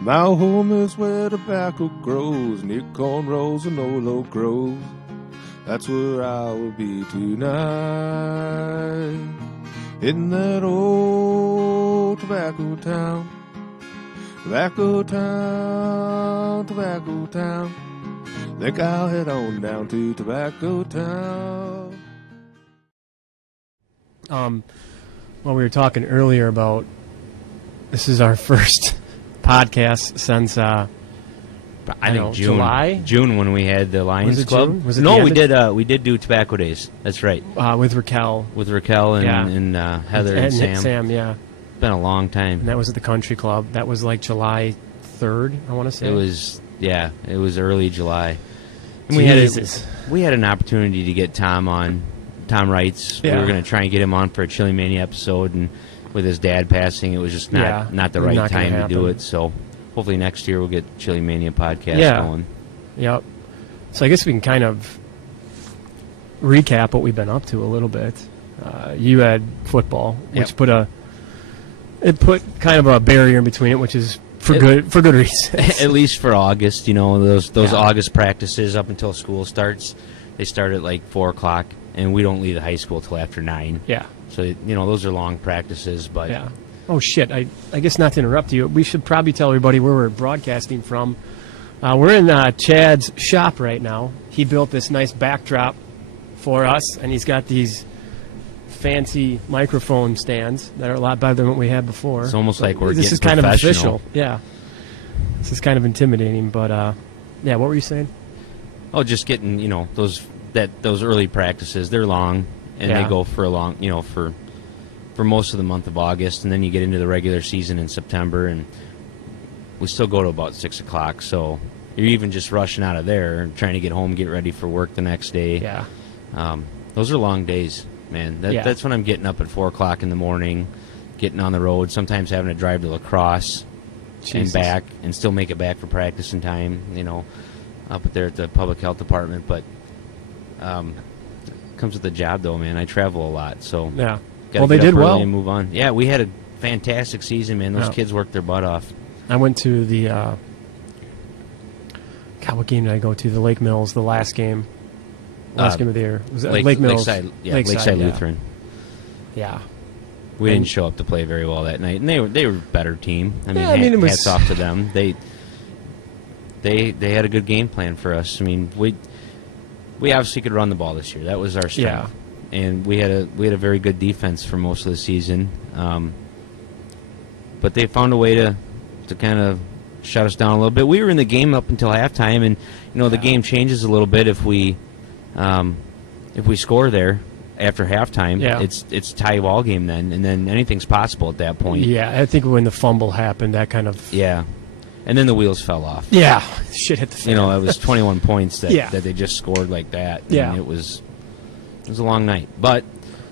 My home is where tobacco grows, near cornrows and old oak groves. That's where I will be tonight, in that old tobacco town. Tobacco town, tobacco town. Think I'll head on down to Tobacco Town. Well, we were talking earlier about this is our first podcast since I think June. July. June when we had the Lions Club. June? Was it no, we did do Tobacco Days. That's right. With Raquel. With Raquel and Heather and Sam. Sam, yeah. It's been a long time. And that was at the country club. That was like July 3rd, I want to say. It was early July. And we had an opportunity to get Tom on. Tom Wrights. Yeah. We were going to try and get him on for a Chili Mania episode, and with his dad passing, it was just not the right time to do it. So hopefully next year we'll get Chili Mania podcast going. Yep. So I guess we can kind of recap what we've been up to a little bit. You had football, which put kind of a barrier in between it, which is for good reasons. At least for August, those August practices up until school starts, they start at like 4:00, and we don't leave the high school till after 9. Yeah. So those are long practices, but yeah. Oh shit! I guess not to interrupt you, we should probably tell everybody where we're broadcasting from. We're in Chad's shop right now. He built this nice backdrop for us, and he's got these fancy microphone stands that are a lot better than what we had before. It's almost like we're this getting is kind of professional. official. Yeah. This is kind of intimidating, but yeah. What were you saying? Oh, just getting those early practices. They're long. And they go for a long, for most of the month of August, and then you get into the regular season in September, and we still go to about 6:00. So you're even just rushing out of there, trying to get home, get ready for work the next day. Yeah. Those are long days, man. That's when I'm getting up at 4:00 in the morning, getting on the road. Sometimes having to drive to La Crosse and back, and still make it back for practice in time. Up there at the public health department, but. Comes with the job, though, man. I travel a lot, so yeah. Well, they did well. And move on. Yeah, we had a fantastic season, man. Those kids worked their butt off. I went to the what game did I go to? The Lake Mills, the last game of the year. Was it Lake Mills? Lakeside Lutheran. Yeah. We didn't show up to play very well that night, and they were a better team. Hats off to them. They had a good game plan for us. I mean, we obviously could run the ball this year. That was our strength. Yeah. And we had a very good defense for most of the season. But they found a way to kind of shut us down a little bit. We were in the game up until halftime, and the game changes a little bit if we score there after halftime. Yeah. It's tie ball game then, and then anything's possible at that point. Yeah, I think when the fumble happened, that kind of And then the wheels fell off. Yeah, shit hit the fan. It was 21 points that they just scored like that. Yeah, and it was a long night. But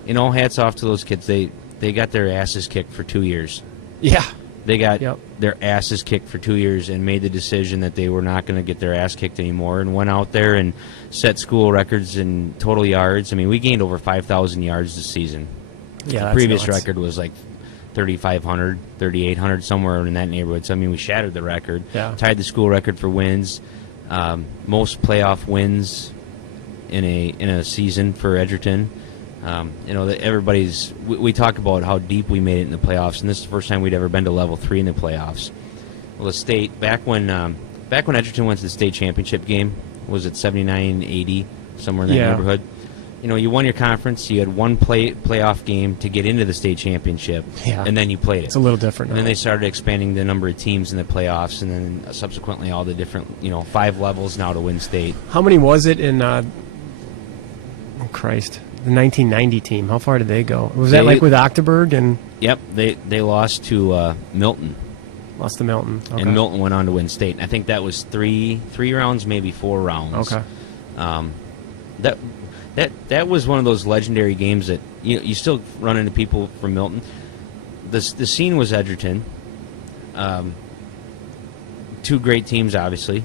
hats off to those kids. They got their asses kicked for 2 years. Yeah, they got their asses kicked for 2 years and made the decision that they were not going to get their ass kicked anymore, and went out there and set school records in total yards. I mean, we gained over 5,000 yards this season. Yeah, the previous record was like 3,500, 3,800, somewhere in that neighborhood. So, I mean, we shattered the record. Yeah. Tied the school record for wins. Most playoff wins in a season for Edgerton. We talk about how deep we made it in the playoffs, and this is the first time we'd ever been to level 3 in the playoffs. Well, the state, back when Edgerton went to the state championship game, was it 79-80, somewhere in that neighborhood? You won your conference, you had one playoff game to get into the state championship, and then you played it. It's a little different now. And then they started expanding the number of teams in the playoffs, and then subsequently all the different, 5 levels now to win state. How many was it in, the 1990 team? How far did they go? Was that like with Octoberg? And Yep, they lost to Milton. Lost to Milton. Okay. And Milton went on to win state. I think that was three rounds, maybe 4 rounds. Okay. That was one of those legendary games that you still run into people from Milton. The scene was Edgerton. 2 great teams, obviously.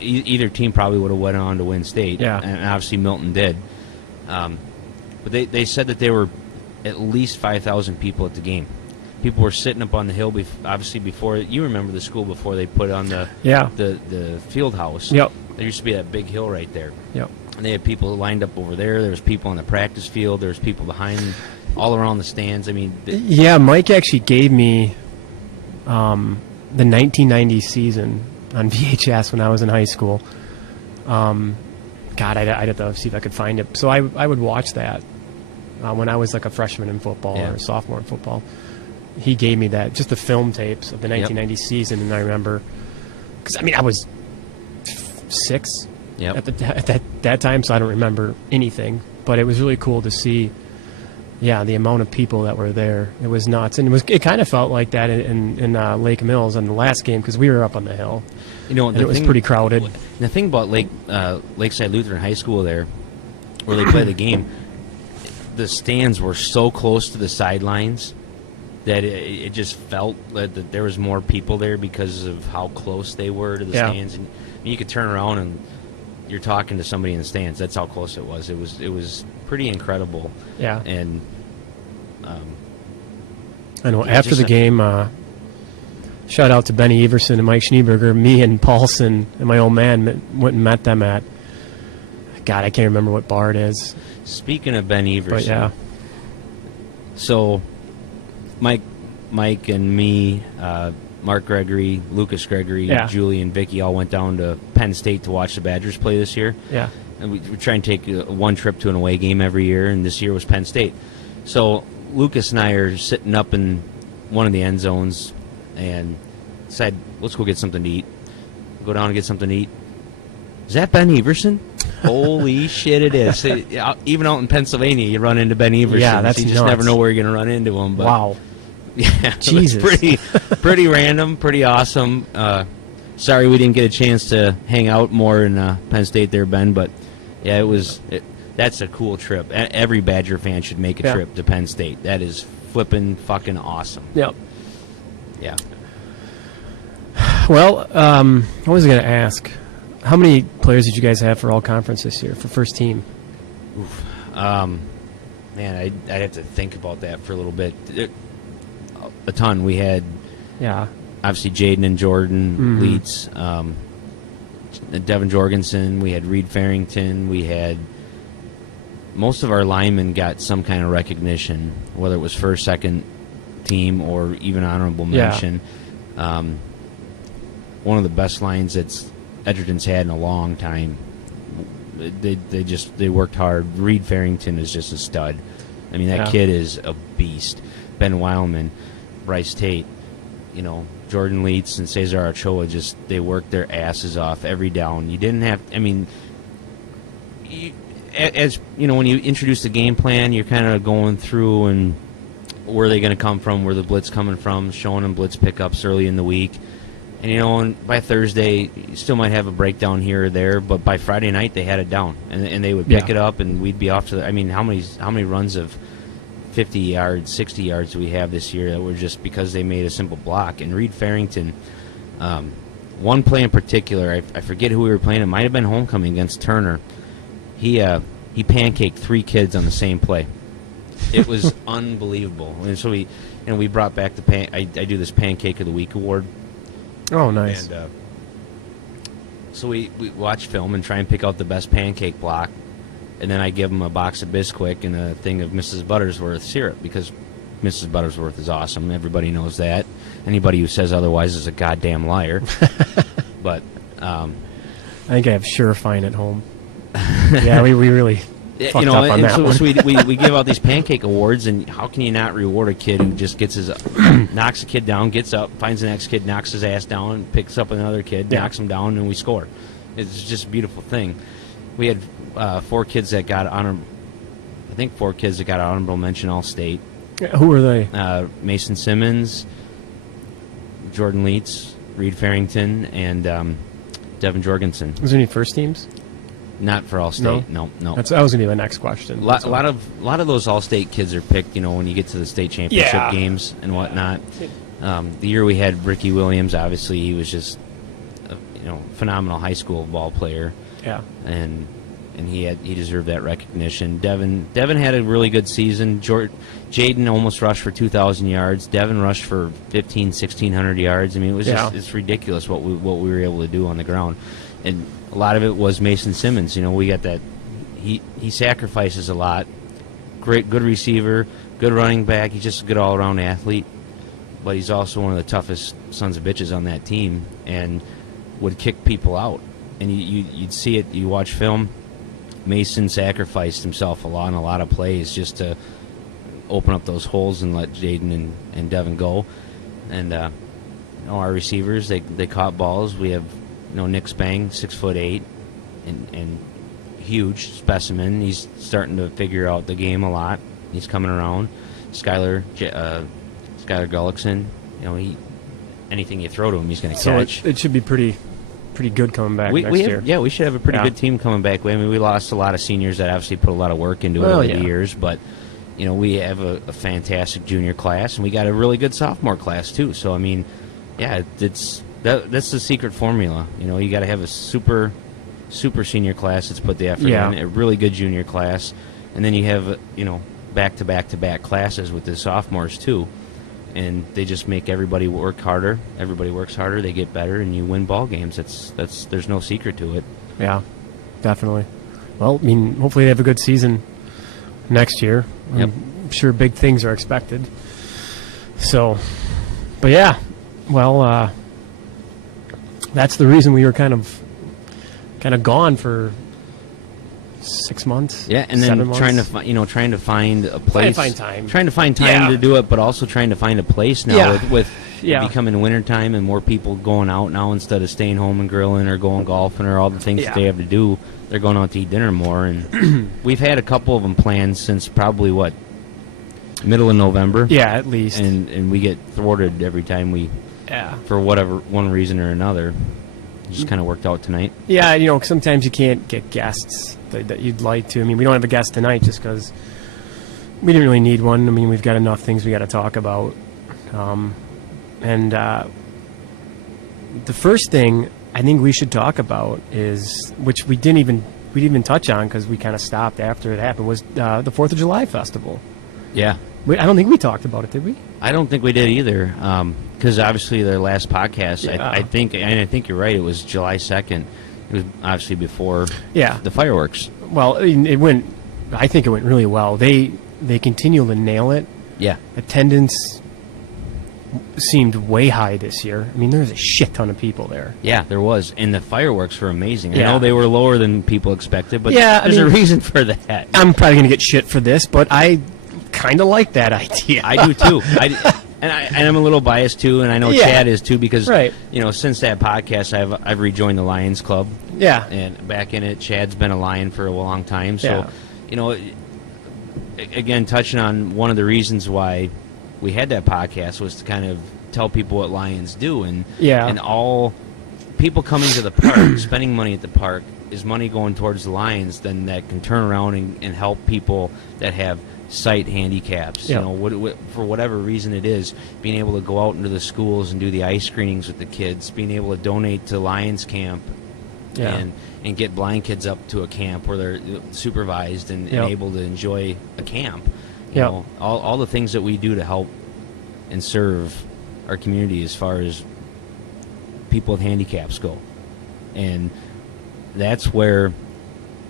Either team probably would have went on to win state. Yeah. And obviously Milton did. But they said that there were at least 5,000 people at the game. People were sitting up on the hill, obviously before. You remember the school before they put on the field house. Yep. There used to be that big hill right there. Yep. And they had people lined up over there. There was people on the practice field. There was people behind, all around the stands. I mean, yeah, Mike actually gave me the 1990 season on VHS when I was in high school. God, I'd have to see if I could find it. So I would watch that when I was like a freshman in football or a sophomore in football. He gave me that, just the film tapes of the 1990 season, and I remember, because I mean I was 6 at that time, so I don't remember anything. But it was really cool to see, the amount of people that were there. It was nuts, and it kind of felt like that in Lake Mills on the last game because we were up on the hill. You know, and it was pretty crowded. The thing about Lakeside Lutheran High School there, where they play the game, the stands were so close to the sidelines that it just felt that there was more people there because of how close they were to the stands. And you could turn around and you're talking to somebody in the stands. That's how close it was. It was pretty incredible. Yeah. And I know after the game, shout out to Benny Everson and Mike Schneeberger. Me and Paulson and my old man went and met them at, God, I can't remember what bar it is. Speaking of Ben Everson. But yeah. So Mike and me, Mark Gregory, Lucas Gregory, Julie, and Vicky all went down to Penn State to watch the Badgers play this year. Yeah. And we try and take one trip to an away game every year, and this year was Penn State. So Lucas and I are sitting up in one of the end zones and decided, let's go get something to eat. Go down and get something to eat. Is that Ben Everson? Holy shit, it is. Even out in Pennsylvania, you run into Ben Everson. Yeah, that's so you just nuts. never know where you're going to run into him. But wow. Yeah, Jesus. It's pretty random, pretty awesome. Sorry we didn't get a chance to hang out more in Penn State there, Ben, but yeah, that's a cool trip. Every Badger fan should make a trip to Penn State. That is flipping fucking awesome. Yep. Yeah. Well, I was going to ask, how many players did you guys have for all conference this year, for first team? Oof. Man, I'd have to think about that for a little bit. A ton. We had, obviously, Jaden and Jordan Leeds, Devin Jorgensen. We had Reed Farrington. We had most of our linemen got some kind of recognition, whether it was first, second team, or even honorable mention. One of the best lines that's Edgerton's had in a long time. They worked hard. Reed Farrington is just a stud. I mean, that kid is a beast. Ben Weilman, Bryce Tate, Jordan Leeds and Cesar Ochoa, they worked their asses off every down. You didn't have, when you introduce the game plan, you're kind of going through and where are they going to come from, where the blitz coming from, showing them blitz pickups early in the week. And, and by Thursday, you still might have a breakdown here or there, but by Friday night, they had it down. And they would pick it up, and we'd be off to how many runs of 50 yards, 60 yards do we have this year that were just because they made a simple block? And Reed Farrington, one play in particular, I forget who we were playing. It might have been homecoming against Turner. He pancaked 3 kids on the same play. It was unbelievable. And so we brought back I do this Pancake of the Week award. Oh, nice. And so we watch film and try and pick out the best pancake block, and then I give them a box of Bisquick and a thing of Mrs. Buttersworth syrup, because Mrs. Buttersworth is awesome. Everybody knows that. Anybody who says otherwise is a goddamn liar. But I think I have Surefine at home. Yeah, we really fucked up on that one. So we give out these pancake awards, and how can you not reward a kid who just gets knocks a kid down, gets up, finds the next kid, knocks his ass down, picks up another kid, knocks him down, and we score. It's just a beautiful thing. We had 4 kids that got honorable mention All-State. Who were they? Mason Simmons, Jordan Leeds, Reed Farrington, and Devin Jorgensen. Was there any first teams? Not for All-State. No. That was going to be my next question. A lot of those All-State kids are picked, when you get to the state championship games and whatnot. The year we had Ricky Williams, obviously he was just a phenomenal high school ball player. Yeah. And and he deserved that recognition. Devin had a really good season. Jaden almost rushed for 2,000 yards. Devin rushed for 1,600 yards. I mean, it was it's ridiculous what we were able to do on the ground, and a lot of it was Mason Simmons. We got that he sacrifices a lot. Good receiver, good running back. He's just a good all-around athlete, but he's also one of the toughest sons of bitches on that team, and would kick people out. And you'd see it. You watch film. Mason sacrificed himself a lot in a lot of plays just to open up those holes and let Jaden and Devin go. And our receivers, they caught balls. We have Nick Spang, 6'8", and huge specimen. He's starting to figure out the game a lot. He's coming around. Skylar Gullickson, anything you throw to him, he's going to catch. So it should be pretty good coming back next year. Yeah, we should have a pretty good team coming back. I mean, we lost a lot of seniors that obviously put a lot of work into it over the years, but we have a fantastic junior class, and we got a really good sophomore class too. So I mean, that's the secret formula. You got to have a super senior class that's put the effort in, a really good junior class, and then you have back-to-back classes with the sophomores too, and they just make everybody work harder. Everybody works harder, they get better, and you win ball games. There's no secret to it. Yeah, definitely. Well, I mean, hopefully they have a good season next year. Yep. I'm sure big things are expected. So, but yeah, well, that's the reason we were kind of gone for 6 months. Yeah, and then trying to find a place, trying to find time to do it, but also trying to find a place now with becoming wintertime and more people going out now instead of staying home and grilling or going golfing or all the things that they have to do. They're going out to eat dinner more, and we've had a couple of them planned since probably middle of November. Yeah, at least. And we get thwarted every time for whatever one reason or another. It just kind of worked out tonight. Yeah, sometimes you can't get guests that you'd like to. I mean, we don't have a guest tonight just because we didn't really need one. I mean, we've got enough things we got to talk about. And the first thing I think we should talk about is, which we didn't even touch on because we kind of stopped after it happened, was the 4th of July festival. Yeah. I don't think we talked about it, did we? I don't think we did either, because obviously their last podcast, I think you're right, it was July 2nd. It was obviously before the fireworks. Well, I think it went really well. They continue to nail it. Yeah. Attendance seemed way high this year. I mean, there was a shit ton of people there. Yeah, there was. And the fireworks were amazing. I know they were lower than people expected, but there's a reason for that. I'm probably going to get shit for this, but I kind of like that idea. I do too. And I'm a little biased too, and I know Chad is too, because since that podcast I've rejoined the Lions Club. Yeah. And back in it, Chad's been a Lion for a long time. So, again, touching on one of the reasons why we had that podcast was to kind of tell people what Lions do, and all people coming to the park, spending money at the park, is money going towards the Lions, then that can turn around and help people that have sight handicaps. For whatever reason it is, being able to go out into the schools and do the eye screenings with the kids, being able to donate to Lions Camp, and get blind kids up to a camp where they're supervised and able to enjoy a camp. You know, all the things that we do to help and serve our community as far as people with handicaps go. And that's where,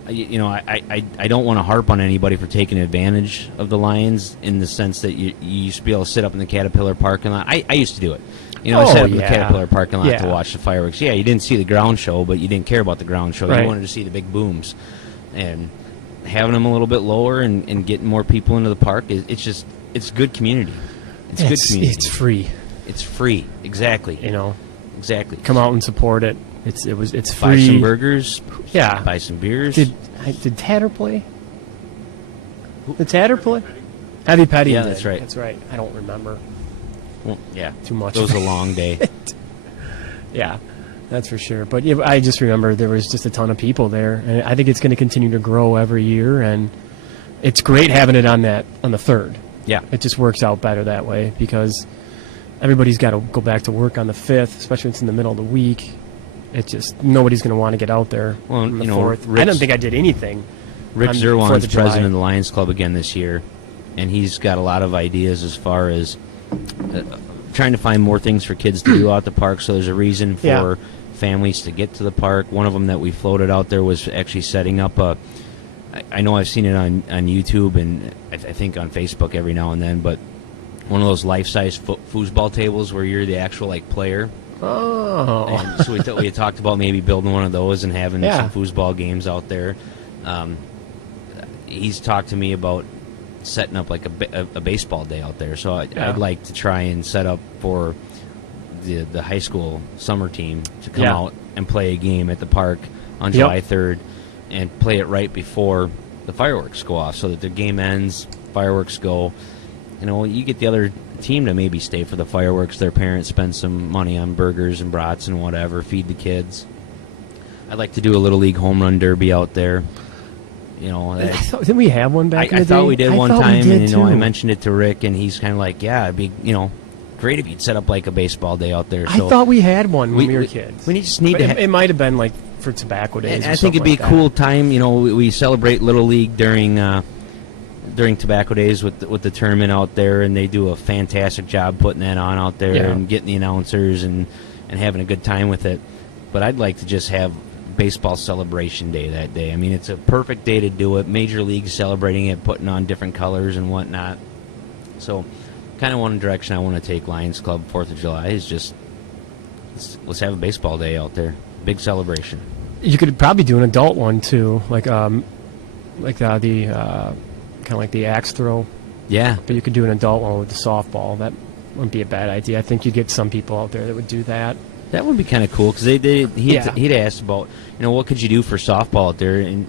I don't want to harp on anybody for taking advantage of the Lions in the sense that you used to be able to sit up in the Caterpillar parking lot. I used to do it. I sat up in the Caterpillar parking lot to watch the fireworks. Yeah, you didn't see the ground show, but you didn't care about the ground show. You wanted to see the big booms. And having them a little bit lower and getting more people into the park, it's good community. It's good community. It's free. It's free. Exactly. Exactly. Come out and support it. It's free. Buy some burgers. Yeah. Buy some beers. Did Tatter play? Did Tatter play? Heavy Petty. Yeah, that's right. That's right. I don't remember. Well, yeah. Too much. It was a long day. Yeah, that's for sure. But I just remember there was just a ton of people there, and I think it's going to continue to grow every year. And it's great having it on the 3rd. Yeah, it just works out better that way because everybody's got to go back to work on the 5th, especially if it's in the middle of the week. it just nobody's going to want to get out there on the 4th. I don't think I did anything. Rick on Zerwan's 4th of July. president of the Lions Club again this year, and he's got a lot of ideas as far as trying to find more things for kids to do out the park. So there's a reason for families to get to the park. One of them that we floated out there was actually setting up I know I've seen it on YouTube and I think on Facebook every now and then, but one of those life-size foosball tables where you're the actual player. Oh. And so we talked about maybe building one of those and having some foosball games out there. He's talked to me about setting up a baseball day out there. So I'd like to try and set up for the high school summer team to come out and play a game at the park on July 3rd and play it right before the fireworks go off so that the game ends, fireworks go. You get the other team to maybe stay for the fireworks. Their parents spend some money on burgers and brats and whatever, feed the kids. I'd like to do a Little League home run derby out there. Didn't we have one back in the day? I thought we did one time, and I I mentioned it to Rick, and he's kind of like, yeah, it'd be great if you'd set up a baseball day out there. So I thought we had one when we were kids. We just need it might have been for tobacco days. I think it'd be a cool time. We celebrate Little League during tobacco days with the tournament out there, and they do a fantastic job putting that on out there and getting the announcers and having a good time with it. But I'd like to just have baseball celebration day that day. I mean, it's a perfect day to do it. Major League celebrating it, putting on different colors and whatnot. So kind of one direction I want to take Lions Club 4th of July is just let's have a baseball day out there. Big celebration. You could probably do an adult one too, like the kind of like the axe throw. Yeah. But you could do an adult one with the softball. That wouldn't be a bad idea. I think you'd get some people out there that would do that. That would be kind of cool because he'd asked about what could you do for softball out there, and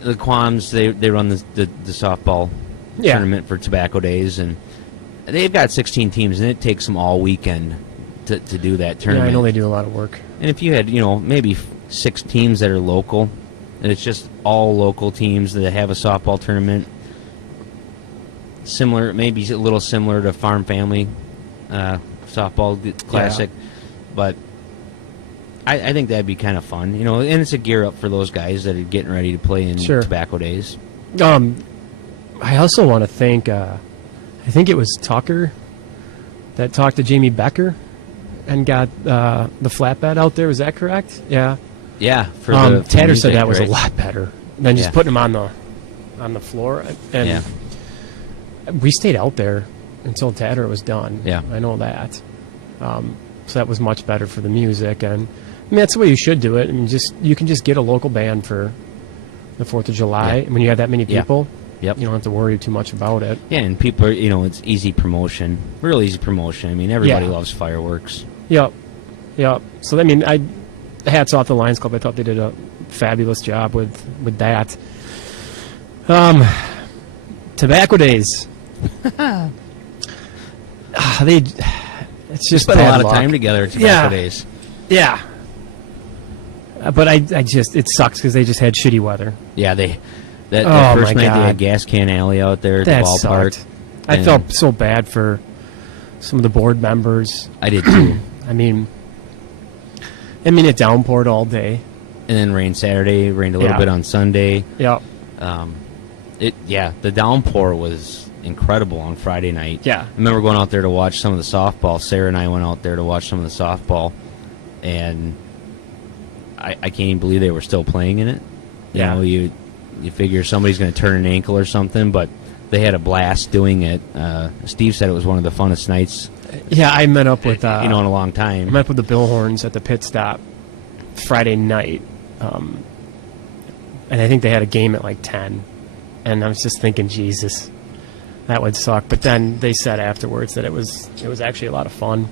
the Quams they run the softball tournament for tobacco days, and they've got 16 teams, and it takes them all weekend to do that tournament. Yeah, I know they do a lot of work. And if you had maybe 6 teams that are local, and it's just all local teams that have a softball tournament, maybe a little similar to Farm Family softball classic, but I think that'd be kind of fun, and it's a gear up for those guys that are getting ready to play in tobacco days. I also want to thank, I think it was Tucker that talked to Jamie Becker and got the flatbed out there. Was that correct? Yeah. Yeah. For Tatter said that was a lot better than just putting them on the floor. And we stayed out there until Tatter was done. Yeah. I know that. So that was much better for the music, and I mean that's the way you should do it. I mean, you can just get a local band for the 4th of July when you have that many people. Yep. You don't have to worry too much about it. Yeah, and people are, it's easy promotion, real easy promotion. I mean, everybody loves fireworks. Yep. So I mean, hats off to the Lions Club. I thought they did a fabulous job with that. Tobacco days. It's just spent a lot luck. of time together at tobacco days. Yeah. But I just it sucks because they just had shitty weather. Yeah, that first night they had Gas Can Alley out there at the ballpark. Sucked. I felt so bad for some of the board members. I did too. I mean, it downpoured all day. And then rained Saturday, rained a little bit on Sunday. Yeah. The downpour was incredible on Friday night. Yeah. I remember going out there to watch some of the softball. Sarah and I went out there to watch some of the softball, and I can't even believe they were still playing in it. You figure somebody's going to turn an ankle or something, but they had a blast doing it. Steve said it was one of the funnest nights. Yeah, I met up with in a long time. I met up with the Billhorns at the pit stop Friday night, and I think they had a game at like 10, and I was just thinking, Jesus, that would suck. But then they said afterwards that it was actually a lot of fun.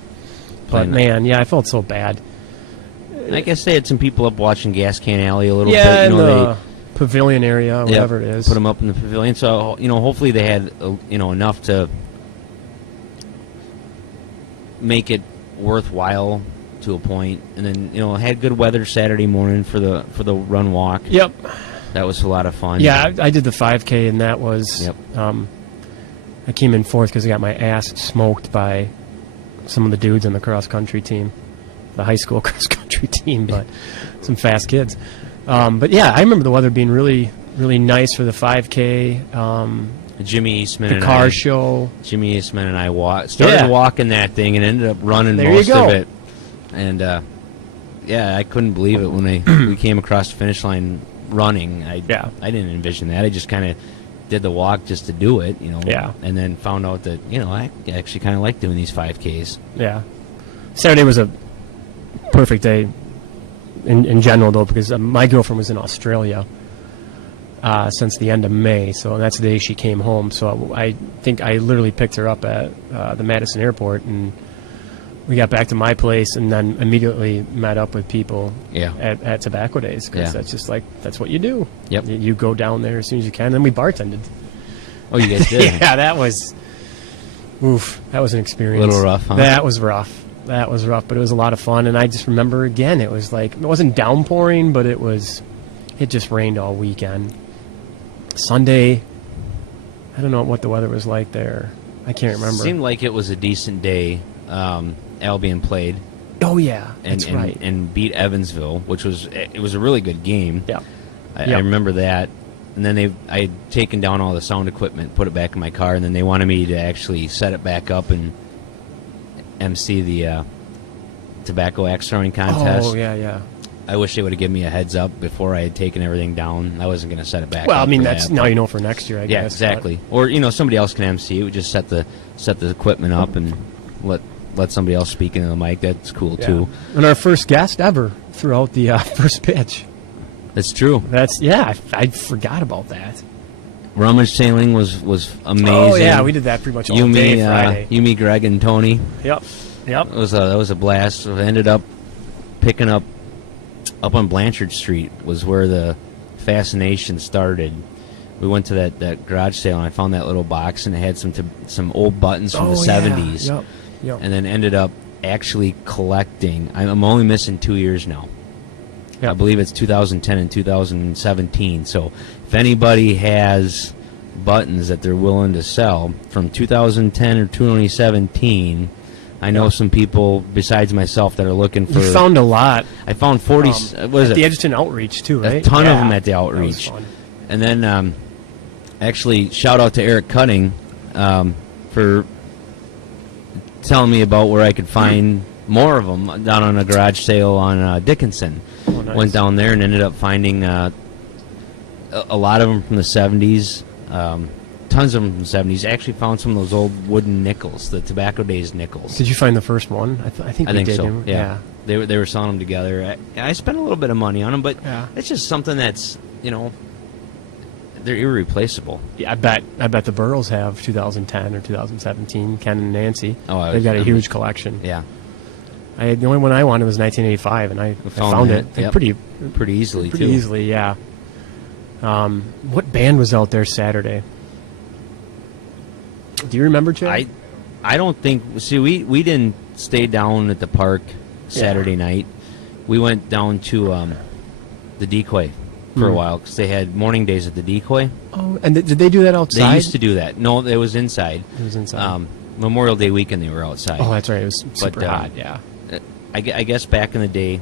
But man, I felt so bad. I guess they had some people up watching Gas Can Alley a little bit. In the pavilion area, whatever it is. Put them up in the pavilion. So hopefully they had enough to make it worthwhile to a point, and then had good weather Saturday morning for the run walk. Yep, that was a lot of fun. Yeah, I did the 5K, and that was. Yep. I came in 4th because I got my ass smoked by some of the dudes on the cross country team. the high school cross country team, but some fast kids. But yeah, I remember the weather being really, really nice for the 5K. Jimmy Eastman The and car I, show. Jimmy Eastman and I started walking that thing and ended up running There most you go. of it. And yeah, I couldn't believe it when we came across the finish line running. I didn't envision that. I just kind of did the walk just to do it, you know. Yeah. And then found out that, you know, I actually kind of like doing these 5Ks. Yeah. Saturday was a perfect day in general, though, because my girlfriend was in Australia since the end of May, so that's the day she came home. So I think I literally picked her up at the Madison airport, and we got back to my place and then immediately met up with people at Tobacco Days, because that's just like, that's what you do. Yep. You go down there as soon as you can, and then we bartended. Oh, you guys did? Yeah, that was an experience. A little rough, huh? That was rough, but it was a lot of fun. And I just remember, again, it was like, it wasn't downpouring, but it just rained all weekend. Sunday, I don't know what the weather was like there. I can't remember. Seemed like it was a decent day. Albion played. Oh yeah, that's right. And beat Evansville, which was a really good game. Yeah, I remember that. And then I had taken down all the sound equipment, put it back in my car, and then they wanted me to actually set it back up and MC the tobacco axe throwing contest. Oh yeah. I wish they would have given me a heads up before I had taken everything down. I wasn't going to set it back. Well, up I mean, for that's that, now you know for next year, I guess. Yeah, exactly. Or somebody else can MC. We just set the equipment up and let somebody else speak into the mic. That's cool too. And our first guest ever threw out the first pitch. That's true. I forgot about that. Rummage sailing was amazing. Oh yeah, we did that pretty much all day Friday. You, me, Greg, and Tony. Yep. That was a blast. I ended up picking up on Blanchard Street was where the fascination started. We went to that garage sale and I found that little box and it had some old buttons from the 70s. Yep. And then ended up actually collecting. I'm only missing 2 years now. Yep. I believe it's 2010 and 2017. So if anybody has buttons that they're willing to sell from 2010 or 2017, I know some people besides myself that are looking for. You found a lot. I found 40. What is at it? The Edgerton Outreach too, right? A ton of them at the Outreach. That was fun. And then actually shout out to Eric Cutting for telling me about where I could find more of them down on a garage sale on Dickinson. Oh, nice. Went down there and ended up finding a lot of them from the 70s. Tons of them from the 70s. Actually found some of those old wooden nickels, the Tobacco Days nickels. Did you find the first one? I think we did. So. Yeah. They were selling them together. I spent a little bit of money on them, but it's just something that's, they're irreplaceable. Yeah, I bet the Burrows have 2010 or 2017. Ken and Nancy. Oh, they've got a huge collection. Yeah. The only one I wanted was 1985, and I found it pretty easily. Pretty easily, yeah. What band was out there Saturday? Do you remember, Chad? I don't think. See, we didn't stay down at the park Saturday night. We went down to the Decoy for a while because they had morning days at the Decoy. Oh, and did they do that outside? They used to do that. No, it was inside. It was inside. Memorial Day weekend they were outside. Oh, that's right. It was super hot. Yeah. I guess back in the day,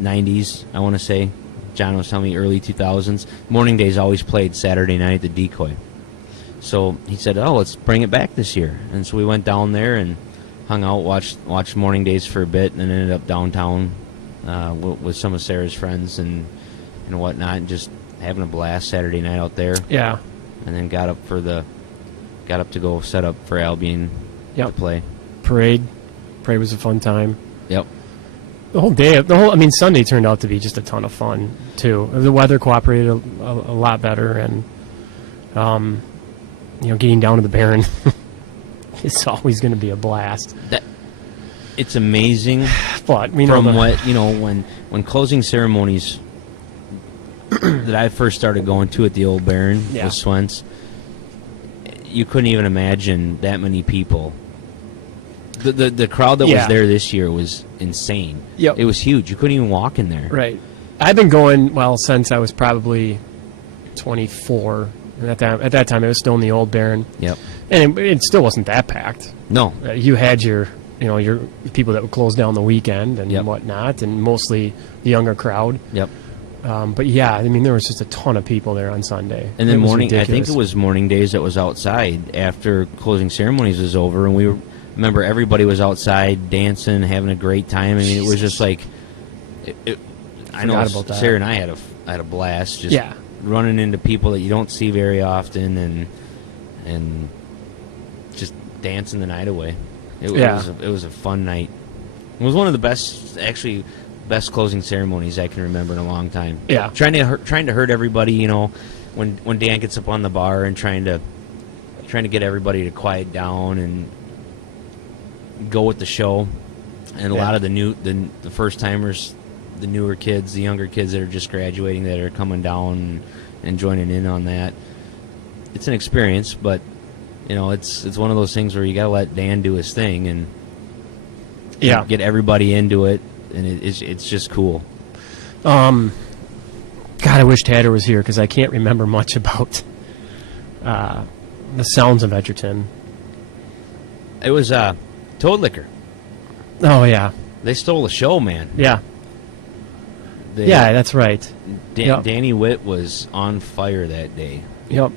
90s, I want to say. John was telling me early 2000s. Morning days always played Saturday night at the Decoy. So he said, let's bring it back this year. And so we went down there and hung out, watched morning days for a bit, and then ended up downtown with some of Sarah's friends and whatnot, and just having a blast Saturday night out there. Yeah. And then got up to go set up for Albion to play. Parade was a fun time. Yep. The whole day, Sunday turned out to be just a ton of fun too. The weather cooperated a lot better, and getting down to the Barren, it's always going to be a blast. It's amazing, but when closing ceremonies that I first started going to at the old Barren with Swentz, you couldn't even imagine that many people. The crowd that was there this year was insane. Yep. It was huge. You couldn't even walk in there. Right. I've been going, since I was probably 24. And at that time, it was still in the old Barren. Yep. And it still wasn't that packed. No. You had your your people that would close down the weekend and Yep. whatnot, and mostly the younger crowd. Yep. But yeah, I mean, there was just a ton of people there on Sunday. And then It was morning, I think ridiculous. it was morning days that was outside after closing ceremonies was over, and remember everybody was outside dancing, having a great time. I mean, it was just like, I know Forgot about that. Sarah and I had a blast just Yeah. running into people that you don't see very often and just dancing the night away. It was a fun night. It was one of the best closing ceremonies I can remember in a long time. Yeah. Trying to hurt everybody, when Dan gets up on the bar and trying to get everybody to quiet down and go with the show. And a lot of the first timers, the newer kids, the younger kids that are just graduating that are coming down and joining in on that. It's an experience, but it's one of those things where you got to let Dan do his thing and get everybody into it, and it's just cool. God, I wish Tatter was here because I can't remember much about the sounds of Edgerton. It was Toad Liquor. Oh yeah, They stole the show, man. yeah, yeah. That's right. Yep. Danny Witt was on fire that day. Yep.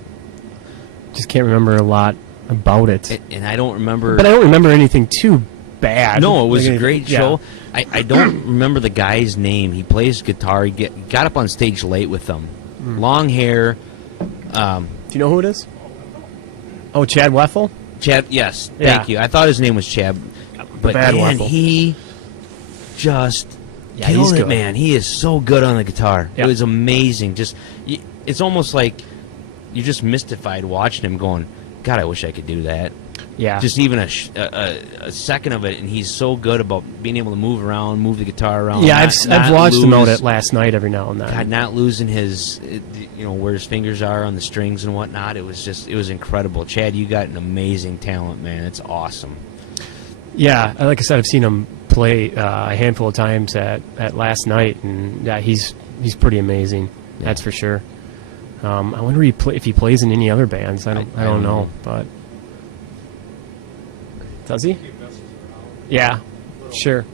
Just can't remember a lot about it. And I don't remember. But I don't remember anything too bad. No, it was Like a great yeah. show. I don't remember the guy's name. He plays guitar. He got up on stage late with them. Long hair. Do you know who it is? Oh, Chad Weffel? Chad, yes. Yeah. Thank you. I thought his name was Chad. But Bad man, Weffel. he just Yeah, killed he's it, good. man. He is so good on the guitar. Yeah. It was amazing. It's almost like you're just mystified watching him going, God, I wish I could do that. Yeah. Just even a second of it, and he's so good about being able to move around, move the guitar around. yeah, not I've watched him out lose- at last night every now and then. God, not losing his, where his fingers are on the strings and whatnot. It was incredible. Chad, you got an amazing talent, man. It's awesome. Yeah, like I said, I've seen him play a handful of times at last night, and yeah, he's pretty amazing. Yeah. That's for sure. I wonder if he plays in any other bands. I don't know, but does he? Yeah, sure.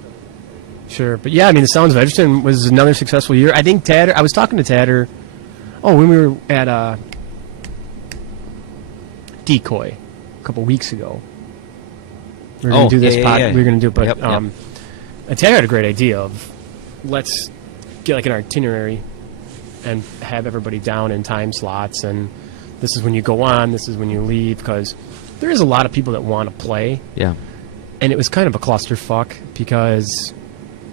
But yeah, I mean, the Sounds of Edgerton was another successful year. I think Tatter. I was talking to Tatter. Oh, when we were at Decoy a couple weeks ago. We were going to do this pod. We were going to do it, but Yep. Tatter had a great idea of let's get like an itinerary and have everybody down in time slots, and this is when you go on, this is when you leave, because there is a lot of people that want to play, Yeah. and it was kind of a clusterfuck because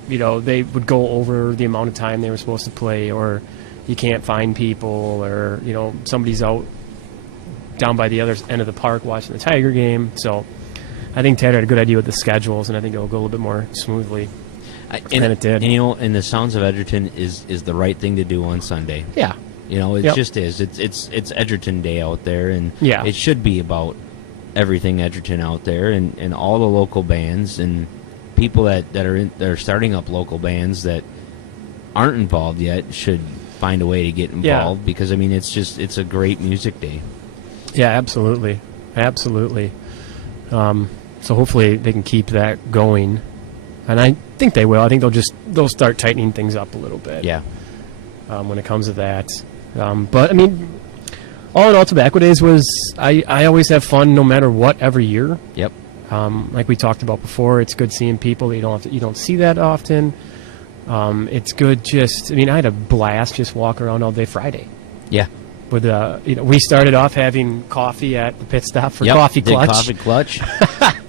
they would go over the amount of time they were supposed to play, or you can't find people, or somebody's out down by the other end of the park watching the Tiger game. So I think Ted had a good idea with the schedules, and I think it'll go a little bit more smoothly. And it did. And the Sounds of Edgerton is the right thing to do on Sunday. Yeah. It Yep. just is. It's Edgerton Day out there, and Yeah. it should be about everything Edgerton out there, and all the local bands and people that are starting up local bands that aren't involved yet should find a way to get involved, because I mean it's a great music day. Yeah, absolutely. So hopefully they can keep that going, and I think they will. I think they'll start tightening things up a little bit. Yeah. When it comes to that, but I mean, all in all, Tobacco Days was I always have fun no matter what every year. Yep. Like we talked about before, it's good seeing people that you don't see that often. It's good I had a blast just walking around all day Friday. Yeah. With we started off having coffee at the pit stop for Coffee did Clutch. Coffee Clutch.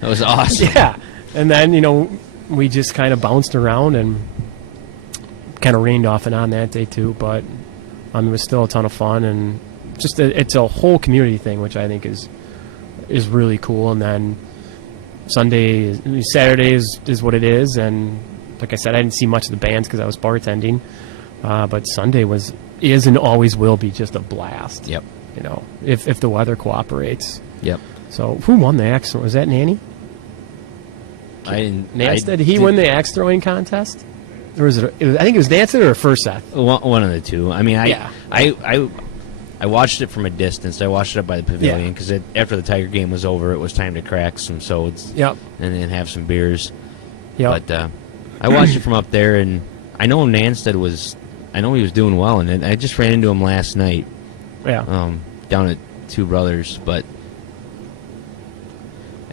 That was awesome. Yeah, and then we just kind of bounced around and kind of rained off and on that day too. But it was still a ton of fun, and just it's a whole community thing, which I think is really cool. And then Saturday is what it is, and like I said, I didn't see much of the bands because I was bartending. But Sunday is and always will be just a blast. Yep. If the weather cooperates. Yep. So who won the axe? Was that Nanny? I didn't. Nance, did he win the axe throwing contest? Or was it? I think it was Nance or first Seth. One of the two. I mean, Yeah. I I watched it from a distance. I watched it up by the pavilion because after the Tiger game was over, it was time to crack some sodas and then have some beers. But I watched it from up there, and I know Nanstead was. I know he was doing well, and I just ran into him last night. Down at Two Brothers, but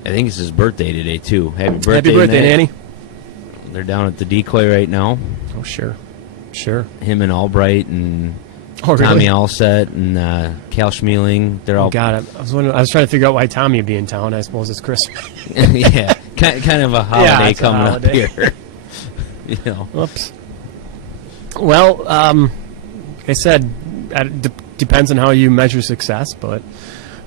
I think it's his birthday today too. Happy birthday, Nanny. They're down at the Decoy right now. Oh, sure. Him and Albright and really? Tommy Allset and Cal Schmeling. They're all. God, I was trying to figure out why Tommy would be in town. I suppose it's Christmas. Yeah, kind of a holiday coming up here. Whoops. Well, like I said, it depends on how you measure success, but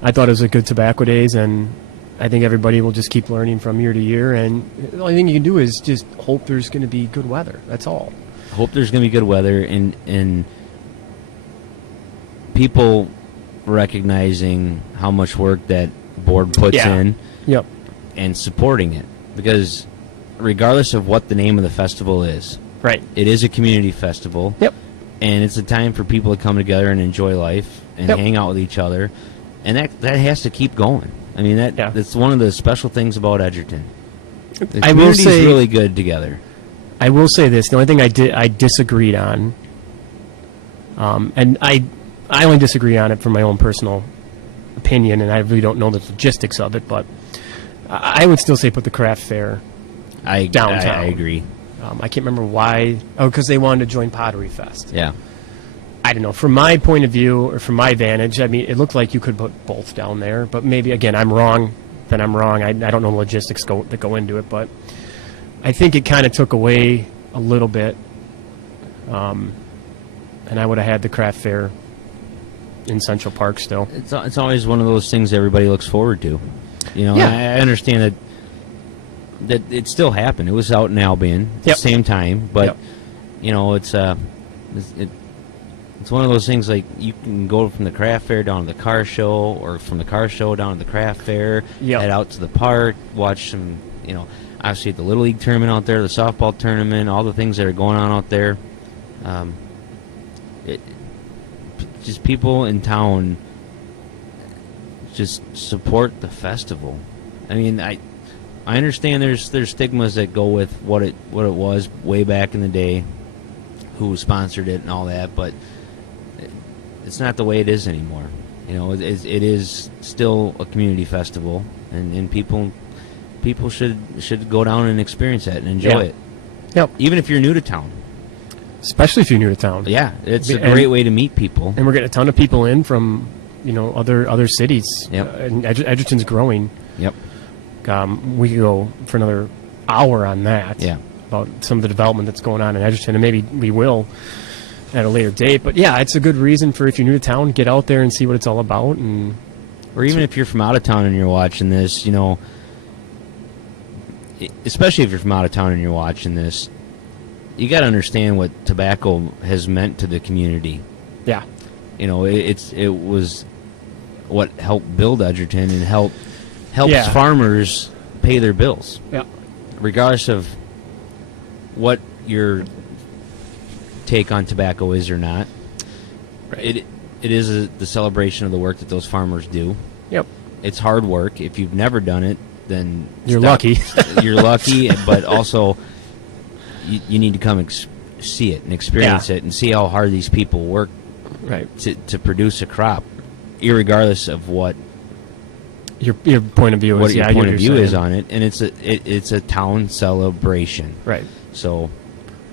I thought it was a good Tobacco Days, and I think everybody will just keep learning from year to year, and the only thing you can do is just hope there's going to be good weather. That's all. Hope there's going to be good weather, and people recognizing how much work that board puts in and supporting it, because regardless of what the name of the festival is, it is a community festival, and it's a time for people to come together and enjoy life and hang out with each other, and that has to keep going. I mean, that's one of the special things about Edgerton. The community's really good together. I will say this: the only thing I disagreed on, and I only disagree on it from my own personal opinion, and I really don't know the logistics of it, but I would still say put the craft fair downtown. I agree. I can't remember why. Oh, because they wanted to join Pottery Fest. Yeah. I don't know. From my point of view, or from my vantage, I mean, it looked like you could put both down there. But maybe, again, I'm wrong. Then I'm wrong. I don't know the logistics that go into it. But I think it kind of took away a little bit. And I would have had the craft fair in Central Park still. It's always one of those things everybody looks forward to. I understand that it still happened. It was out in Albion at the same time, but it's one of those things, like you can go from the craft fair down to the car show, or from the car show down to the craft fair, head out to the park, watch some, obviously the Little League tournament out there, the softball tournament, all the things that are going on out there. Just people in town just support the festival. I mean, I understand there's stigmas that go with what it was way back in the day, who sponsored it and all that, but it's not the way it is anymore. It is still a community festival, and people should go down and experience that and enjoy it. Yep. Even if you're new to town. Especially if you're new to town. Yeah, it's a great way to meet people. And we're getting a ton of people in from, other cities. Yep. And Edgerton's growing. Yep. We could go for another hour on that. Yeah. About some of the development that's going on in Edgerton, and maybe we will at a later date. But yeah, it's a good reason for, if you're new to town, get out there and see what it's all about. Or even if you're from out of town and you're watching this, especially if you're from out of town and you're watching this, you got to understand what tobacco has meant to the community. Yeah. It was what helped build Edgerton and helps farmers pay their bills. Yeah. Regardless of what your take on tobacco is or not, it is the celebration of the work that those farmers do. Yep. It's hard work. If you've never done it, then you're lucky. You're lucky, but also you need to come see it and experience it and see how hard these people work to produce a crop, irregardless of what your point of view is. What your point of view is on it, and it's a town celebration. Right. So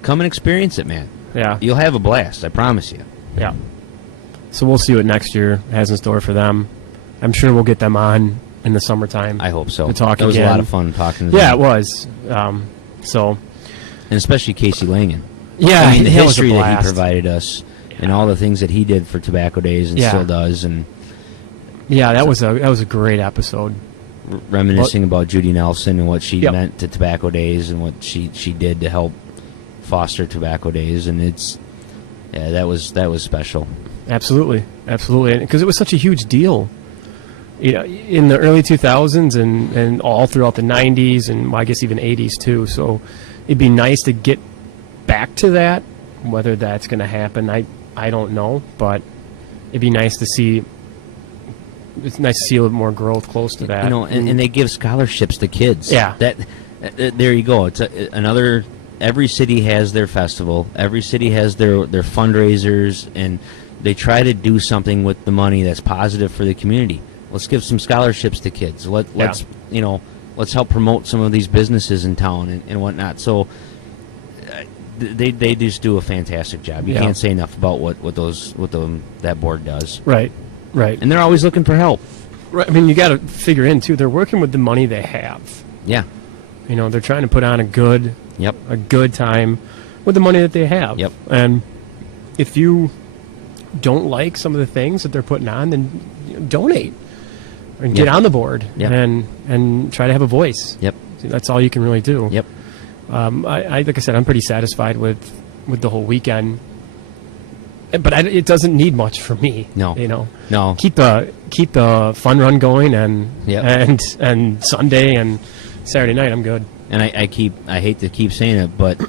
come and experience it, man. Yeah. You'll have a blast, I promise you. Yeah. So we'll see what next year has in store for them. I'm sure we'll get them on in the summertime. I hope so. To talk It was again. a lot of fun talking to them. Yeah, it was. And especially Casey Langan. Yeah, I mean, the that was a history that he blast. provided us and all the things that he did for Tobacco Days and still does. And that was a great episode. Reminiscing about Judy Nelson and what she meant to Tobacco Days and what she did to help foster Tobacco Days, and that was special. Absolutely, because it was such a huge deal. In the early 2000s and all throughout the 90s and I guess even 80s too. So it'd be nice to get back to that. Whether that's going to happen, I don't know, but it'd be nice to see. It's nice to see a little more growth close to that. And they give scholarships to kids. Yeah. There you go. It's another. Every city has their festival. Every city has their fundraisers, and they try to do something with the money that's positive for the community. Let's give some scholarships to kids. Let's help promote some of these businesses in town and whatnot. So they just do a fantastic job. You can't say enough about what that board does. Right. And they're always looking for help. Right. I mean, you got to figure in too. They're working with the money they have. Yeah. They're trying to put on a good time with the money that they have. Yep. And if you don't like some of the things that they're putting on, then donate and get on the board and try to have a voice. Yep. That's all you can really do. Yep. Like I said, I'm pretty satisfied with the whole weekend. But it doesn't need much for me. No. No. Keep the fun run going and Sunday and Saturday night, I'm good. And I hate to keep saying it, but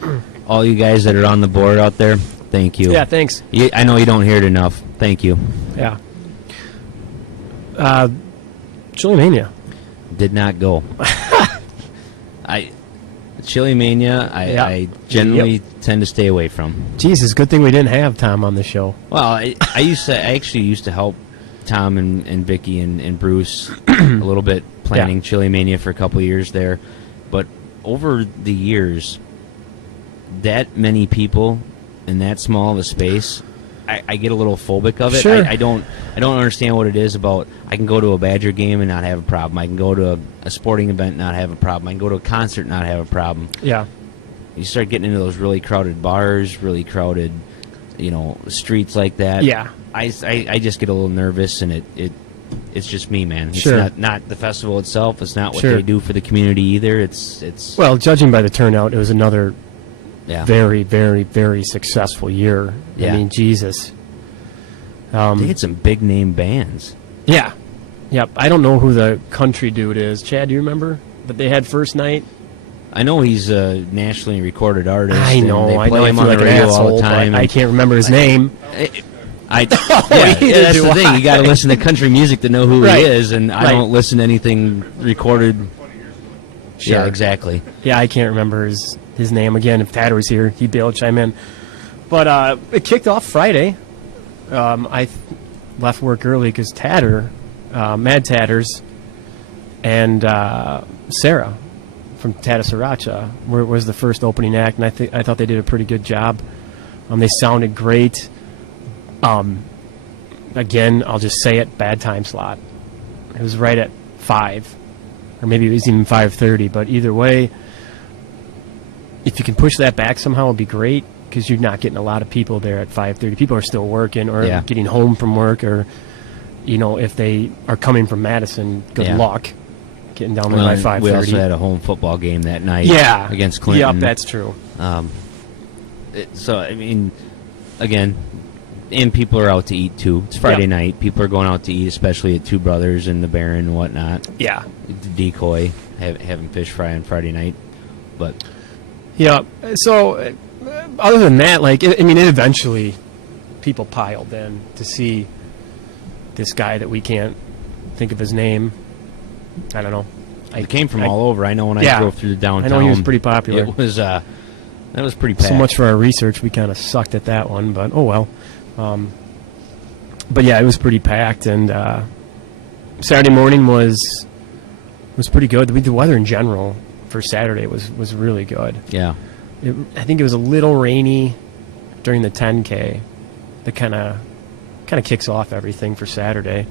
all you guys that are on the board out there, thank you. Yeah, thanks. I know you don't hear it enough. Thank you. Yeah. Chili Mania. Did not go. Chili Mania, I generally tend to stay away from. Jesus, good thing we didn't have Tom on the show. Well, I actually used to help Tom and Vicky and Bruce a little bit planning Chili Mania for a couple of years there, but over the years, that many people in that small of a space, I get a little phobic of it. Sure. I don't understand what it is about. I can go to a Badger game and not have a problem. I can go to a sporting event and not have a problem. I can go to a concert and not have a problem. Yeah. You start getting into those really crowded bars, really crowded, streets like that. Yeah. I just get a little nervous, and it's just me, man. It's Sure. not the festival itself. It's not what Sure. they do for the community either. It's Well, judging by the turnout, it was another yeah. very, very, very successful year. Yeah. I mean, Jesus. They had some big name bands. Yeah. Yep. I don't know who the country dude is. Chad, do you remember? But they had first night. I know he's a nationally recorded artist. I know. They I play know. I him feel on like the an radio asshole, all the time. but I can't remember his name. That's Neither the do thing. You got to listen to country music to know who Right. he is, and I Right. don't listen to anything recorded. Sure. Yeah, exactly. Yeah, I can't remember his name. Again, if Tatter was here, he'd be able to chime in. But it kicked off Friday. I left work early because Tatter, Mad Tatters, and Sarah from Tata Sriracha was the first opening act, and I thought they did a pretty good job. They sounded great. Again, I'll just say it, bad time slot. It was right at 5, or maybe it was even 5:30, but either way, if you can push that back somehow, it'd be great, because you're not getting a lot of people there at 5:30. People are still working or getting home from work, or, if they are coming from Madison, good luck getting down there by 5:30. We also had a home football game that night against Clinton. Yep, that's true. So, I mean, again, and people are out to eat, too. It's Friday night. People are going out to eat, especially at Two Brothers and the Baron and whatnot. Yeah. The Decoy, having fish fry on Friday night. But yeah, so other than that, it eventually people piled in to see this guy that we can't think of his name. I don't know. It came from all over. I know when I drove through the downtown. I know he was pretty popular. It was that was pretty packed. So much for our research. We kind of sucked at that one, but oh well. But yeah, it was pretty packed, and Saturday morning was pretty good. The weather in general for Saturday was really good. Yeah. I think it was a little rainy during the 10K. That kind of kicks off everything for Saturday.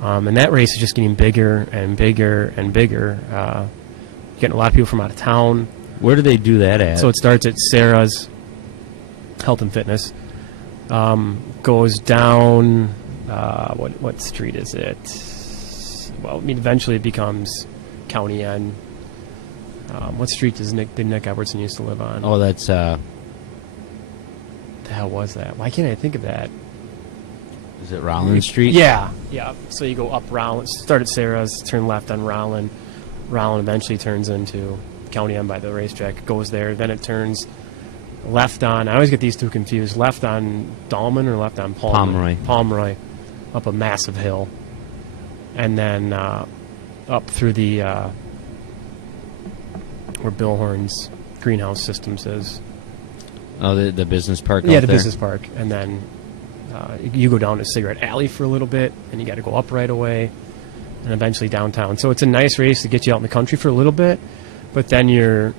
And that race is just getting bigger and bigger and bigger. Getting a lot of people from out of town. Where do they do that at? So it starts at Sarah's Health and Fitness. Goes down, what street is it? Well, eventually it becomes County N. What street did Nick Edwardson used to live on? Oh, that's the hell was that? Why can't I think of that? Is it Rollins Street? Yeah. So you go up Rollins, start at Sarah's, turn left on Rollin. Rollin eventually turns into County N by the racetrack. It goes there, then it turns left on. I always get these two confused. Left on Dahlman or left on Pomeroy? Pomeroy. up a massive hill, and then up through the where Bill Horn's greenhouse systems is. Oh, the business park. Yeah, out the there? business park, and then you go down to Cigarette Alley for a little bit, and you got to go up right away, and eventually downtown. So it's a nice race to get you out in the country for a little bit, but then you're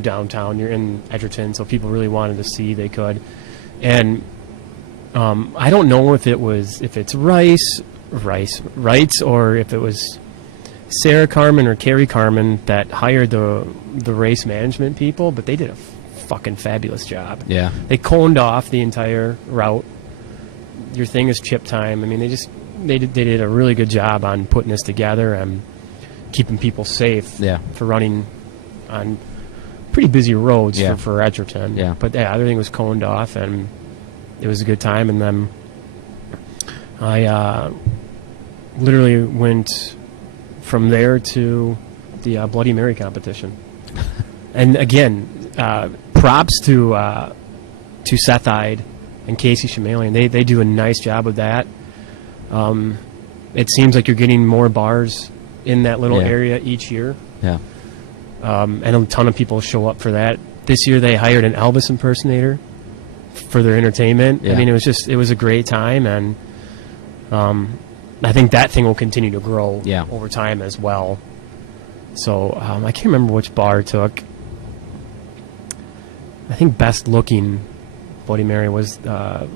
downtown, you're in Edgerton, so people really wanted to see, they could. And I don't know if it's Rice, or if it was Sarah Carmen or Carrie Carmen that hired the race management people, but they did a fucking fabulous job. Yeah. They coned off the entire route. Your thing is chip time. I mean, they did a really good job on putting this together and keeping people safe. Yeah. For running on pretty busy roads. Yeah. for Edgerton. Yeah. But yeah, everything was coned off, and it was a good time. And then I literally went from there to the Bloody Mary competition. And again, props to Seth Ide and Casey Shamalian. They do a nice job of that. It seems like you're getting more bars in that little area each year. Yeah. And a ton of people show up for that. This year they hired an Elvis impersonator for their entertainment. Yeah. I mean, it was a great time, and I think that thing will continue to grow over time as well. So I can't remember which bar took. I think best looking Bloody Mary was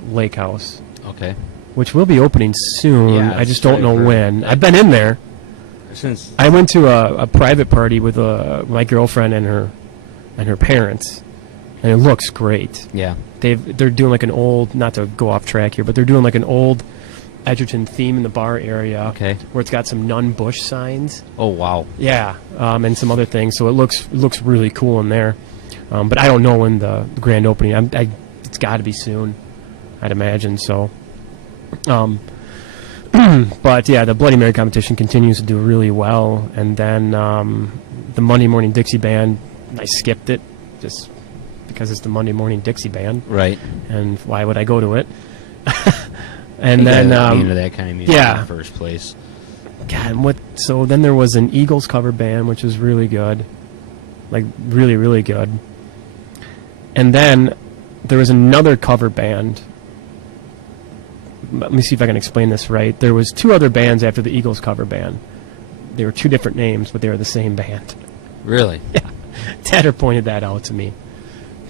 Lake House. Okay. Which will be opening soon. Yeah, I just don't know right. when. I've been in there. Since I went to a private party with my girlfriend and her parents, and it looks great. Yeah. They're doing like an old, not to go off track here, but they're doing like an old Edgerton theme in the bar area. Okay. Where it's got some Nunn Bush signs. Oh wow. Yeah, and some other things. So it looks really cool in there. But I don't know when the grand opening. It's got to be soon, I'd imagine. So. But yeah, the Bloody Mary competition continues to do really well, and then the Monday Morning Dixie Band, I skipped it just because it's the Monday Morning Dixie Band, right? And why would I go to it? And You then gotta be into that kind of music in the first place. God, so then there was an Eagles cover band, which was really good, like really, really good. And then there was another cover band. Let me see if I can explain this right. There was two other bands after the Eagles cover band. They were two different names, but they were the same band. Really? Yeah. Tatter pointed that out to me.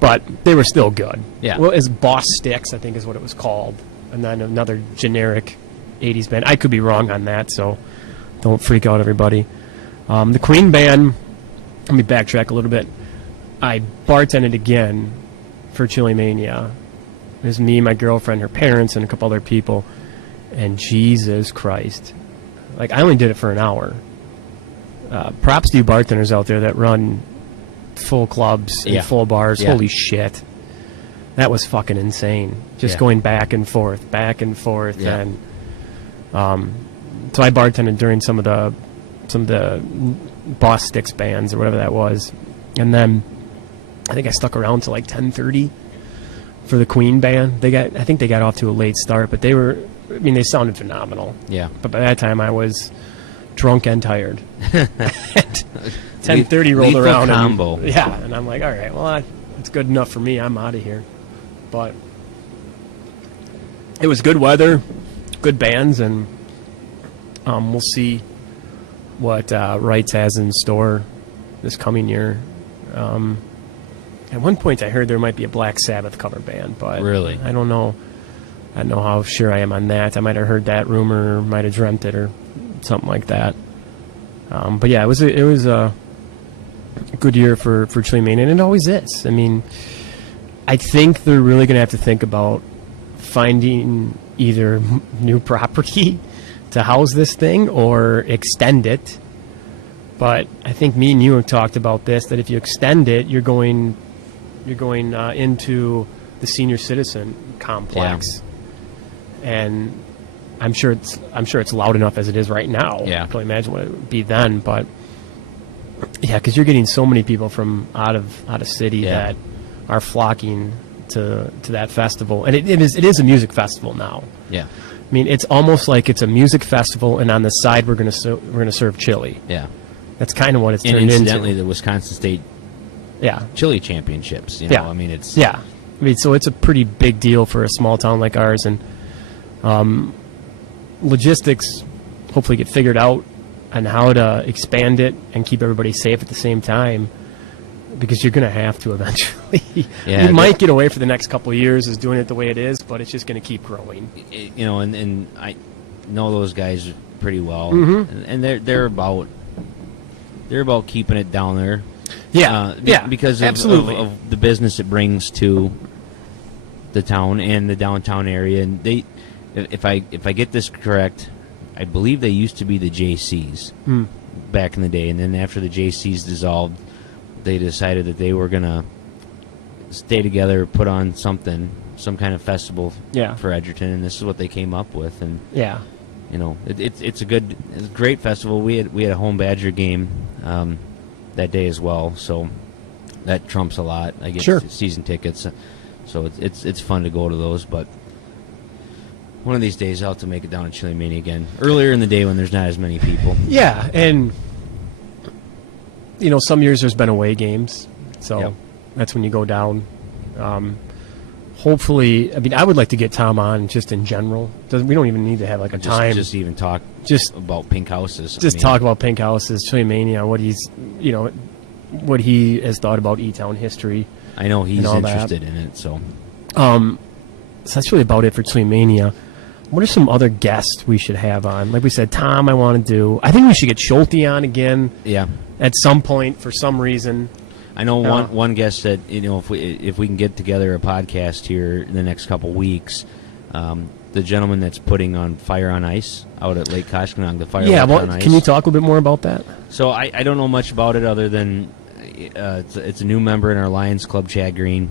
But they were still good. Yeah. Well, it's Boss Sticks, I think is what it was called. And then another generic 80s band. I could be wrong on that, so don't freak out, everybody. The Queen Band, let me backtrack a little bit. I bartended again for Chili Mania. It was me, my girlfriend, her parents, and a couple other people. And Jesus Christ. Like, I only did it for an hour. Props to you bartenders out there that run full clubs and full bars. Yeah. Holy shit. That was fucking insane. Just going back and forth. Yeah. And so I bartended during some of the Boss Sticks bands or whatever that was. And then I think I stuck around to like 10:30 for the Queen Band. I think they got off to a late start, but they sounded phenomenal. Yeah. But by that time I was drunk and tired. 10:30 rolled Lethal around. combo. And I'm like, all right, well, it's good enough for me. I'm out of here. But it was good weather, good bands, and we'll see what Wrights has in store this coming year. At one point, I heard there might be a Black Sabbath cover band, but really, I don't know. I don't know how sure I am on that. I might have heard that rumor, or might have dreamt it, or something like that. But yeah, it was a good year for Chili Mania, and it always is. I mean, I think they're really going to have to think about finding either new property to house this thing or extend it. But I think me and you have talked about this, that if you extend it, you're going into the senior citizen complex. And I'm sure it's loud enough as it is right now. Yeah. I can imagine what it would be then, but yeah, because you're getting so many people from out of city that are flocking to that festival, and it is a music festival now. Yeah. I mean, it's almost like it's a music festival, and on the side we're going to serve chili. Yeah. That's kind of what it's And turned incidentally, into. the Wisconsin State Yeah. Chili Championships. Yeah. I mean, it's Yeah. I mean, so it's a pretty big deal for a small town like ours, and logistics hopefully get figured out on how to expand it and keep everybody safe at the same time, because you're going to have to eventually. Yeah, you might get away for the next couple of years as doing it the way it is, but it's just going to keep growing. And I know those guys pretty well, Mm-hmm. and they're about keeping it down there. Yeah, yeah, because absolutely. of the business it brings to the town and the downtown area. And they, if I get this correct, I believe they used to be the JCs back in the day, and then after the JCs dissolved, they decided that they were gonna stay together, put on some kind of festival for Edgerton, and this is what they came up with. And Yeah. it's a great festival. We had a home Badger game that day as well, so that trumps a lot. I get Sure. season tickets, so it's fun to go to those. But one of these days, I'll have to make it down to Chili Mania again earlier in the day when there's not as many people. Yeah, and some years there's been away games, so Yep. that's when you go down. Hopefully, I mean, I would like to get Tom on just in general. We don't even need to have like a time. Just even talk Just about pink houses. talk about Pink Houses, Chili Mania, what what he has thought about E-Town history. I know he's all that. interested in it, so So that's really about it for Chili Mania. What are some other guests we should have on? Like we said, Tom, I want to do. I think we should get Schulte on again yeah. at some point for some reason. I know one guest said, if we can get together a podcast here in the next couple weeks, the gentleman that's putting on Fire on Ice out at Lake Koshkonong, the Fire on Ice. Can you talk a little bit more about that? So I don't know much about it other than it's a new member in our Lions Club, Chad Green,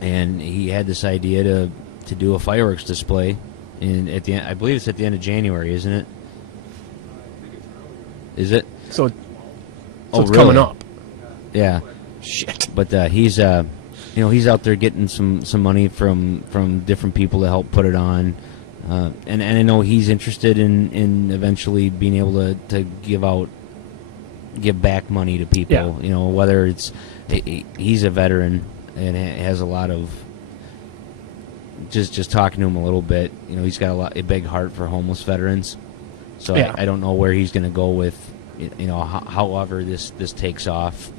and he had this idea to do a fireworks display. At the end, I believe it's at the end of January, isn't it? Is it? So Oh, it's really? coming up. Yeah. Shit. But he's he's out there getting some money from different people to help put it on, and I know he's interested in eventually being able to give back money to people. Yeah. Whether it's he's a veteran and has a lot of just talking to him a little bit. He's got a big heart for homeless veterans. So Yeah. I don't know where he's going to go with however this takes off.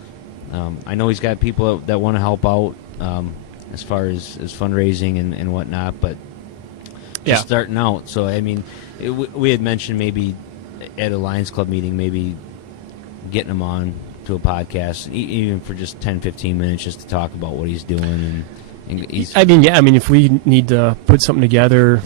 I know he's got people that want to help out as far as fundraising and whatnot, but just starting out. So, I mean, we had mentioned maybe at a Lions Club meeting, maybe getting him on to a podcast, even for just 10, 15 minutes just to talk about what he's doing. And he's, I mean, if we need to put something together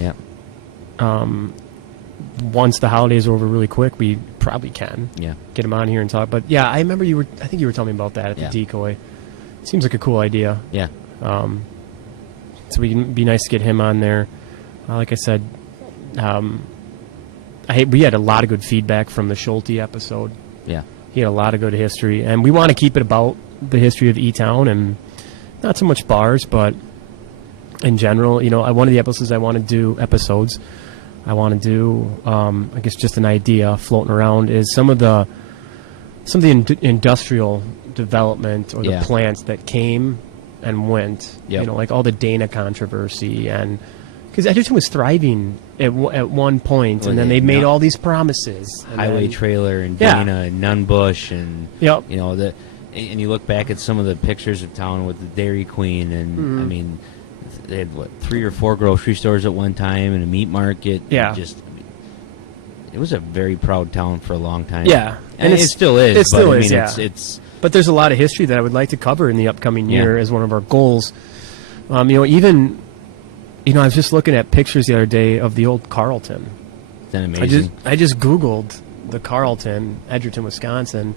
once the holidays are over really quick, we probably can get him on here and talk. But, yeah, I remember I think you were telling me about that at the Decoy. Seems like a cool idea. Yeah. So it'd be nice to get him on there. Like I said, we had a lot of good feedback from the Schulte episode. Yeah. He had a lot of good history. And we want to keep it about the history of E-Town and not so much bars, but in general. One of the episodes I want to do, I guess just an idea floating around, is some of the industrial development or the plants that came and went. Yep. Like all the Dana controversy, and because Edgerton was thriving at one point, and then they made all these promises. Highway Trailer and Dana and Nunbush and and you look back at some of the pictures of town with the Dairy Queen, and I mean, they had 3 or 4 grocery stores at one time and a meat market. Yeah. It was a very proud town for a long time. Yeah, and it still is. It still is. It's but there's a lot of history that I would like to cover in the upcoming year as one of our goals. Even I was just looking at pictures the other day of the old Carlton. Isn't that amazing? I just Googled the Carlton, Edgerton, Wisconsin.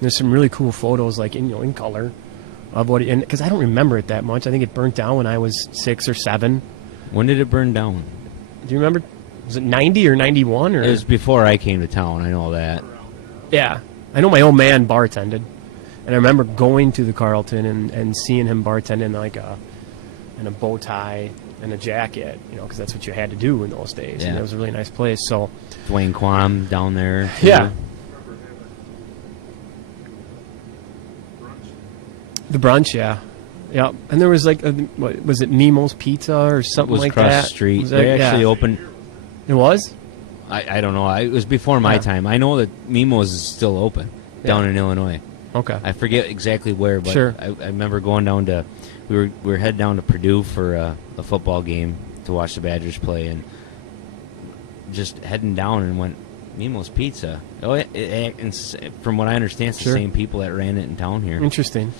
There's some really cool photos, like in color, of what. And because I don't remember it that much, I think it burnt down when I was 6 or 7. When did it burn down? Do you remember? Was it 90 or 91? Or it was before I came to town. I know that. Yeah, I know my old man bartended, and I remember going to the Carlton and seeing him bartending in a bow tie. and a jacket, because that's what you had to do in those days. Yeah. And it was a really nice place. So Dwayne Quam down there. Too. yeah, the brunch, yeah. And there was like, what was it, Nemo's Pizza or something was like across that? the street. Was that- They actually yeah. opened. It was? I don't know. It was before my Yeah. time. I know that Mimo's is still open down in Illinois. Okay. I forget exactly where, but Sure. I remember going down to. We were heading down to Purdue for a football game to watch the Badgers play, and just heading down and went Mimo's Pizza. Oh, and from what I understand, it's Sure. the same people that ran it in town here. Interesting.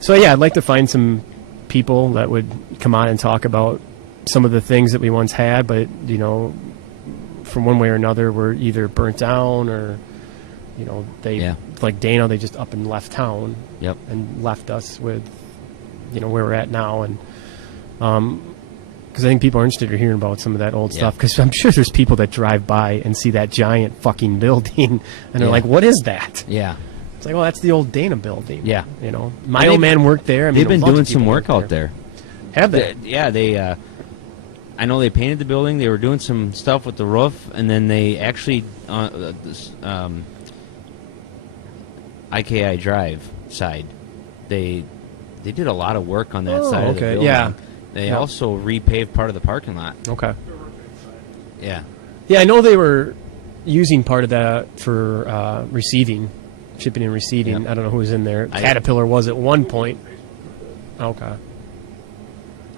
So yeah, I'd like to find some people that would come on and talk about some of the things that we once had, but from one way or another, were either burnt down or they like Dana, they just up and left town. Yep. And left us with where we're at now, and because I think people are interested in hearing about some of that old stuff, because I'm sure there's people that drive by and see that giant fucking building and they're like, what is that? Yeah. It's like, oh, that's the old Dana building. Yeah. My old man worked there. I mean, They've been a bunch doing of people some work worked out there. Have they? They I know they painted the building. They were doing some stuff with the roof, and then they actually IKI Drive side, they did a lot of work on that side of the building. Yeah. They also repaved part of the parking lot. Okay. Yeah. Yeah, I know they were using part of that for shipping and receiving. Yep. I don't know who was in there. Caterpillar was at one point. Okay.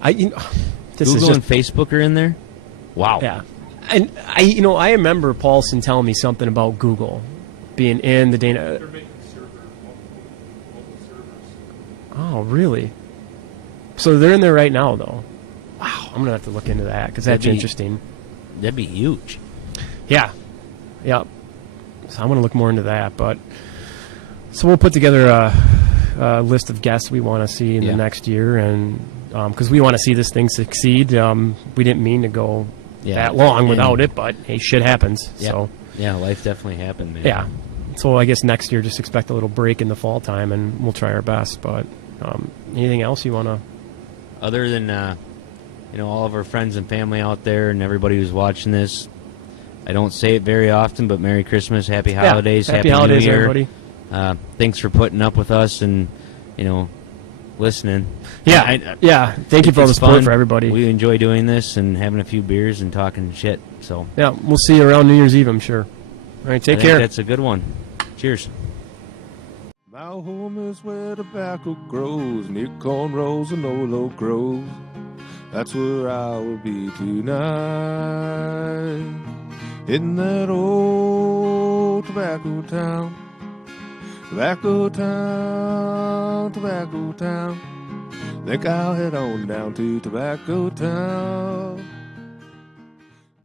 This Google is and Facebook are in there. Wow. Yeah. And I remember Paulson telling me something about Google being in the Dana. They're making servers, multiple servers. Oh, really? So they're in there right now, though. Wow, I'm gonna have to look into that because that's interesting. That'd be huge. Yeah. Yep. So I'm gonna look more into that, but so we'll put together a list of guests we want to see in the next year, and because we want to see this thing succeed. We didn't mean to go that long without it, but hey, shit happens. Yeah. So yeah, life definitely happened, man. yeah. So I guess next year just expect a little break in the fall time, and we'll try our best. But anything else you want to? Other than all of our friends and family out there and everybody who's watching this, I don't say it very often, but Merry Christmas, Happy Holidays, Happy Holidays, New Year. everybody. Thanks for putting up with us and listening. Yeah. Thank you for all the support for everybody. We enjoy doing this and having a few beers and talking shit. So yeah, we'll see you around New Year's Eve, I'm sure. All right, take care. That's a good one. Cheers. My home is where tobacco grows, near cornrows and Olo grows. That's where I will be tonight, in that old tobacco town. Tobacco town, tobacco town. Think I'll head on down to Tobacco Town.